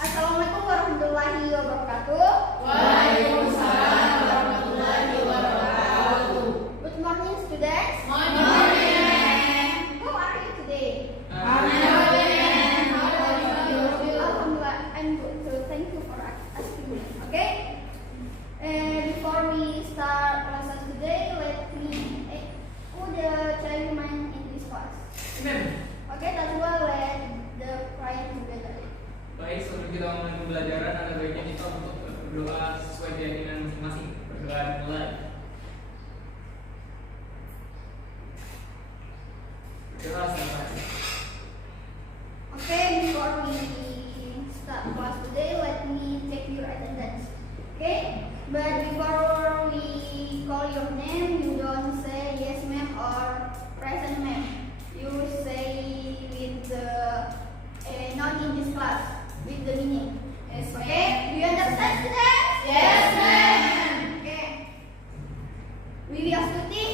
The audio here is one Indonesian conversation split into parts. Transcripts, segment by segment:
Assalamualaikum warahmatullahi wabarakatuh. Waalaikumsalam warahmatullahi wabarakatuh. Good morning, students. Morning. Morning. How are you today? Alhamdulillah. Alhamdulillah, I'm good. So thank you for asking me. Okay. Before we start lesson today, let me put the child mind in this class. Amen. Okay, that's why let the prayer together. Baik, sebelum kita mulai pembelajaran, ada baiknya kita untuk berdoa sesuai keyakinan masing-masing. Berdoa mulai. Berdoa selesai. Okay, before we start class today, let me check your attendance. Okay, but before we call your name, you don't say yes ma'am or present ma'am. You say with the not in this class, with the meaning. Yes, Okay, do you understand students? Yes, ma'am. Okay. Wiwi Astuti.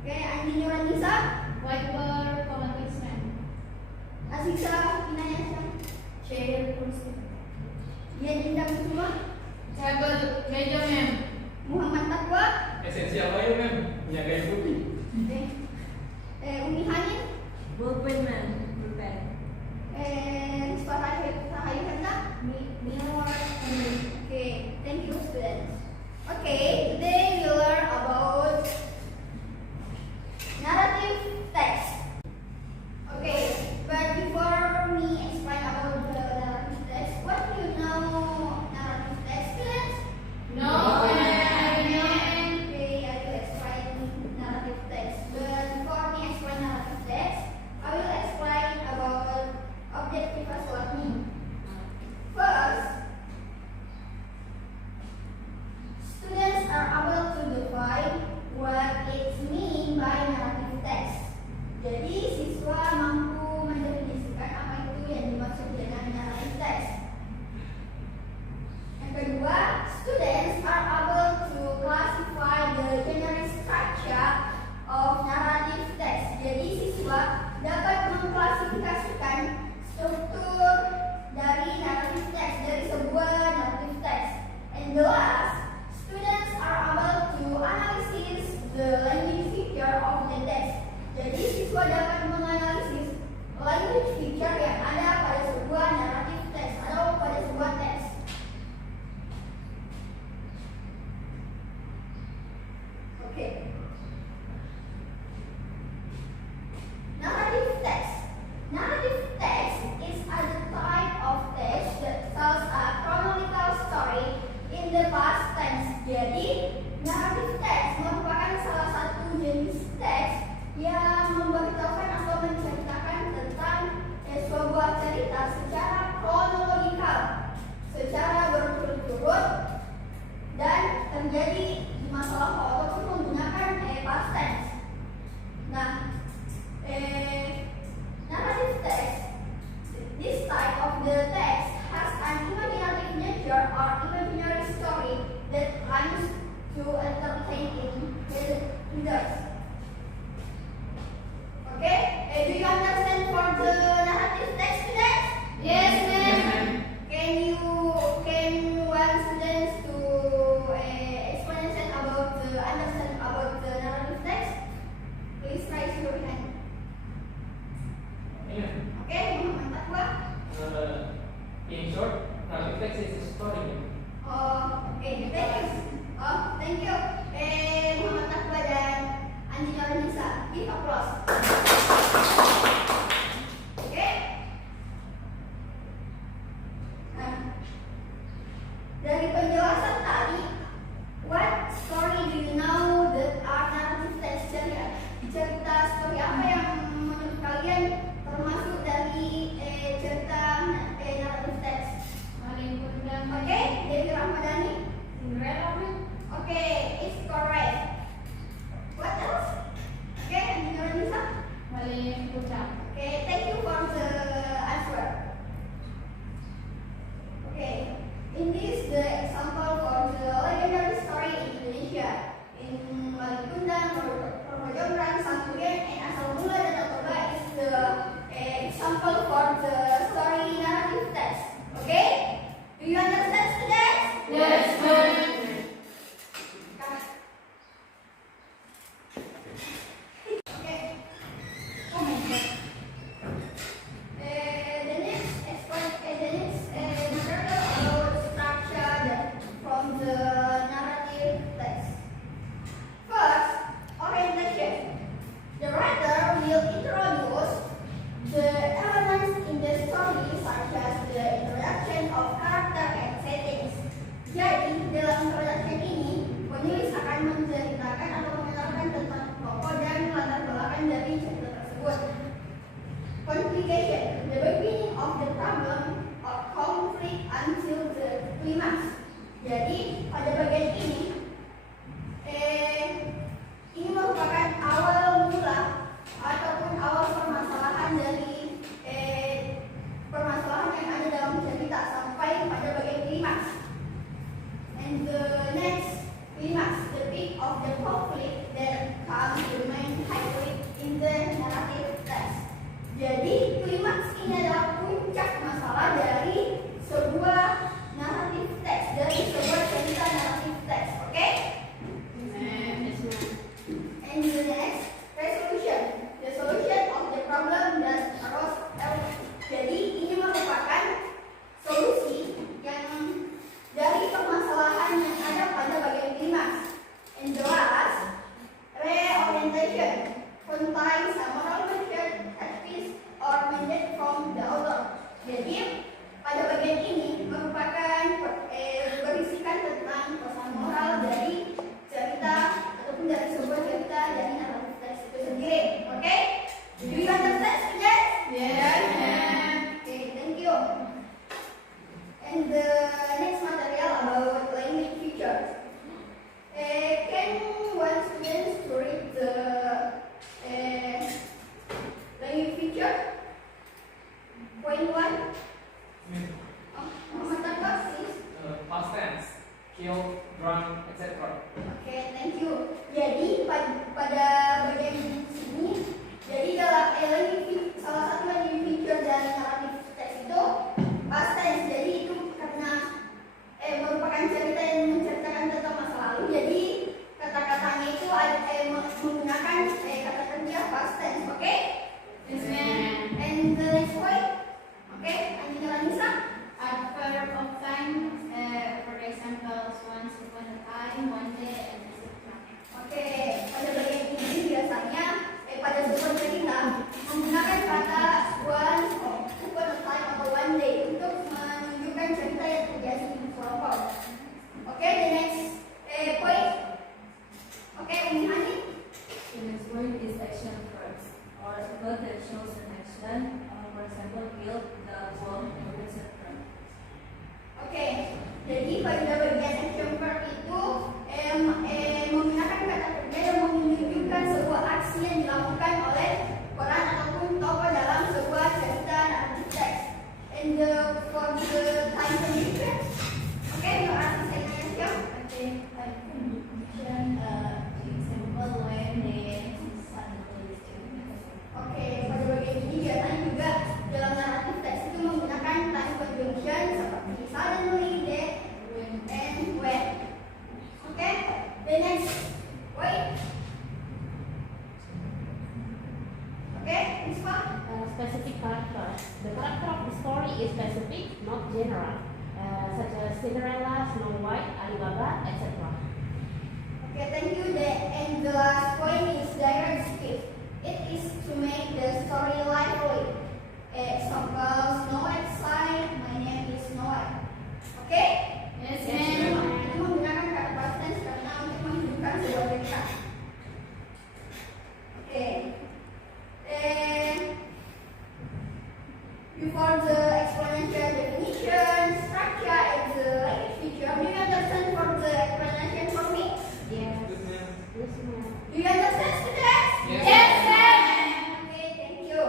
Okay, Andi Nuranisa. Whiteboard politics man. Asiksa Inayasa. Chair kursi. Dian Indah Kusuma. Table meja, ma'am. Muhammad Taqwa. Esensi apa ya, ma'am? Menjaga ibu. Umi Hanin. Pulpen man. Pulpen. Rizwa Rahayu Hanta. Okay, thank you students. Okay, today we learn about narrative text. Okay, but before me explain about the narrative text, what do you know narrative text students? No, Okay, I will explain narrative text. But before me explain narrative text, I will explain about objective learning. First, students are able to define what it means by narrative text. Jadi siswa mampu mendefinisikan apa itu yang dimaksud dengan narrative text. Yang kedua, students are able to classify the general structure of narrative text. Jadi siswa dapat mengklasifikasikan struktur dari narrative text, dari sebuah narrative text. And the last, students are able to analysis the language feature of the text. Jadi siswa dapat menganalisis language feature yang ada pada sebuah narrative text atau pada sebuah teks. Oke. Narrative text. Narrative text is a type of text that tells a chronological story in the past tense. Jadi, narrative text merupakan salah satu jenis teks yang memberitahukan atau menceritakan tentang sebuah cerita secara kronologikal, secara berturut-turut dan terjadi di masa lampau ataupun menggunakan past tense. Nah, narrative text, this type of the text has an imaginative nature or imaginary story that aims to entertain readers. Okay, do you understand for the narrative text students? Yes, ma'am. Can one students to explanation about the understand about the narrative text? Please raise your hand. Amen. Okay, Muhammad Taqwa. In short, narrative text is a story. Oh, okay, thank you. Oh, thank you. Muhammad Taqwa dan Andi Nuranisa. Give applause. Okay. Nah, dari penjelasan tadi, what story do you know that are narrative text? Cerita story apa yang menurut kalian termasuk dari cerita of the problem or conflict until the climax. Jadi pada bagian ini merupakan awal mula ataupun awal permasalahan dari permasalahan yang ada dalam cerita sampai pada bagian klimaks. And the next climax, the peak of the conflict that comes the main highlight in the narrative text. Jadi klimaks ini adalah puncak masalah dari sebuah narrative text, dari sebuah cerita narrative text. Oke? And the next, resolution. The solution of the problem that arose. Jadi ini merupakan solusi yang dari permasalahan yang ada pada bagian klimaks. And the last, reorientation, contains a moral message, advice, or mandate from the author. Jadi pada bagian ini merupakan berisikan tentang pesan moral dari cerita ataupun dari sebuah cerita dari narrative text itu sendiri. Oke? Do you understand, students? Yes. Okay, thank you. And the next material about language features. Can one student to read the language feature? Point 1. Please. Past tense, kill, drunk, etc. Oke, thank you. Jadi pada bagian sini, jadi dalam salah satu language feature dari narrative text itu past tense. Jadi itu karena merupakan cerita yang menceritakan tentang masa lalu. Jadi kata-katanya itu menggunakan kata kerja past tense. Oke? Yes, ma'am. And the next point. Oke, Anissa. Adverb of time, for example, once upon a time, one day, and etc. Oke, pada bagian ini biasanya pada sebuah cerita menggunakan kata once upon a time atau one day untuk menunjukkan cerita yang terjadi di kelompok. Oke, the next point. Oke, Umi Hani. The next point is action verbs, or a verb that shows an action, for example, build, the work, etc. Oke, jadi pada bagian action verb itu menggunakan kata kerja yang menunjukkan sebuah aksi yang dilakukan oleh peran ataupun tokoh dalam sebuah cerita narrative text. And for the time condition, okay, your artist explanation. Okay, time condition, example, when they suddenly Oke, pada bagian ini biasanya juga dalam narrative text itu menggunakan time conjunction seperti suddenly, then, and when. Oke, the next point. Oke, Mispa. Specific characters. The character of the story is specific, not general, such as Cinderella, Snow White, Alibaba, etc. Okay, thank you. And the last point is direct speech. It is to make the story lively. Example, Snow White sign, my name is Snow White. Okay? Yes, Ini ma'am. menggunakan kata past tense karena untuk menunjukkan sebuah cerita. Oke. Before the explanation, definition, structure, and the language feature, do you understand for the explanation for me? Yes. Good, ma'am. Yes, ma'am. Do you understand, students? Yes. Yes, ma'am. Okay, thank you.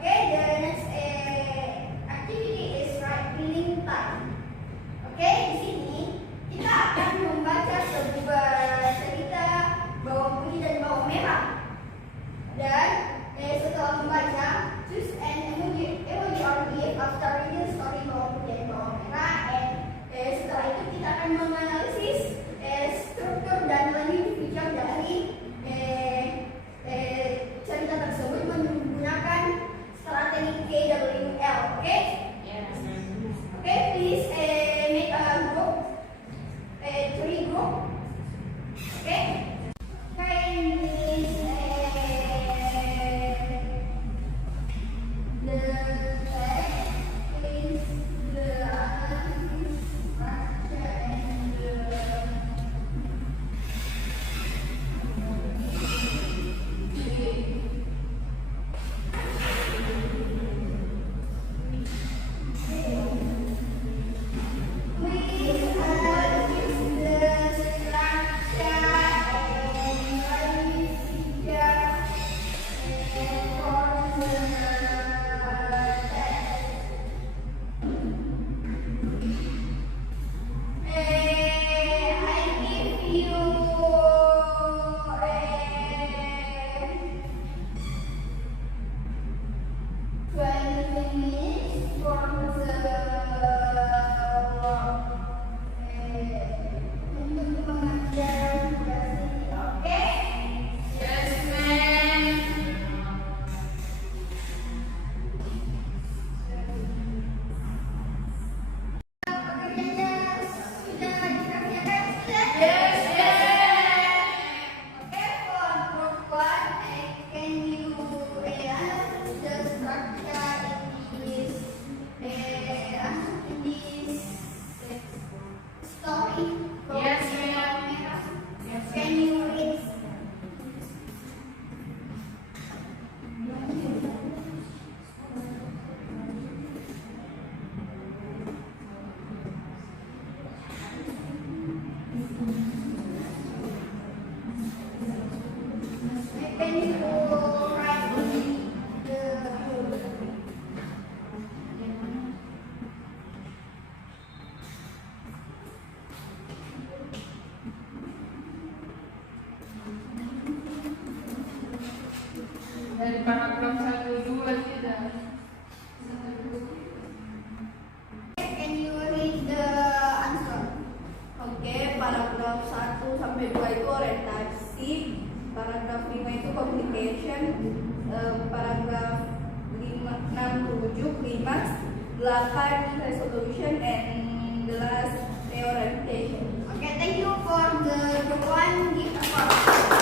Okay, the next activity is reading time. Okay, di sini kita akan membaca sebuah cerita bawang putih dan bawang merah. Dan setelah membaca, choose an emoji or gif after reading the story bawang putih dan bawang merah. And setelah itu kita akan menganalisis struktur dan language feature dari minutes for the untuk mengajar durasi. Oke? Yes, ma'am. Pekerjaannya sudah dikerjakan sudah? Yes, yes. Okay, for group one, can you understand the structure in this story? Yes, ma'am. Yes, Can you read? Can you write the Dari paragraf 1 2 aja dah. Can you read the answer? Oke, paragraf 1 sampai 2 itu orientasi, paragraf 5 itu communication, paragraf 6, 7, 5, 8 resolution, and the last reorientation. Okay, thank you for the one gift.